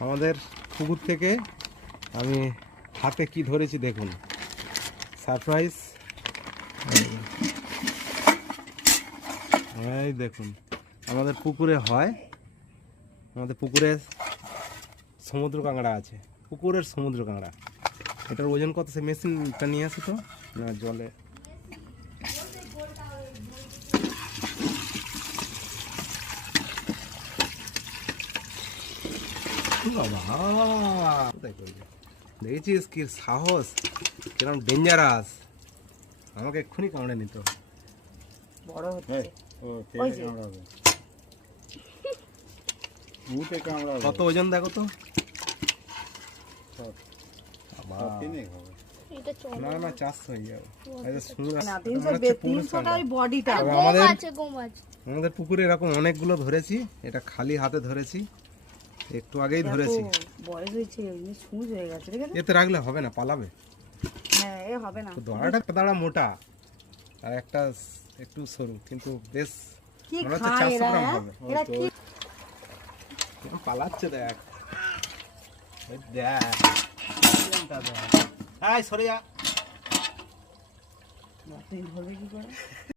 আমাদের পুকুর থেকে আমি হাতে কি ধরেছি দেখুন। সারপ্রাইজ। এই দেখুন, আমাদের পুকুরে হয়। আমাদের পুকুরে সমুদ্র কাঁকড়া আছে। পুকুরের সমুদ্র কাঁকড়া। এটার ওজন কত? সে মেশিনটা নিয়ে আসে তো। না, জলে। দেখেছিস কি সাহস? কিরম ডেঞ্জারাস আমাকে এক্ষুনি কামড়ে নিত বড় হচ্ছে। কত ওজন দেখো তো। না না চারশো হয়ে যাবে। আচ্ছা, আছে। আমাদের পুকুরে এরকম অনেকগুলো ধরেছি। এটা খালি হাতে ধরেছি। একটু আগেই ধরেছি। বয়স হয়েছে সুজ হয়ে গেছে এতে রাখলে হবে না পালাবে। হ্যাঁ এ হবে না। দড়াটা দাঁড়া মোটা আর একটা একটু সরু কিন্তু বেশ কি মনে হচ্ছে খায় 400 গ্রাম হ্যাঁ? হবে। কিরম পালাচ্ছে দেখ। দেখ। সরে যা। ধরবে কি করে?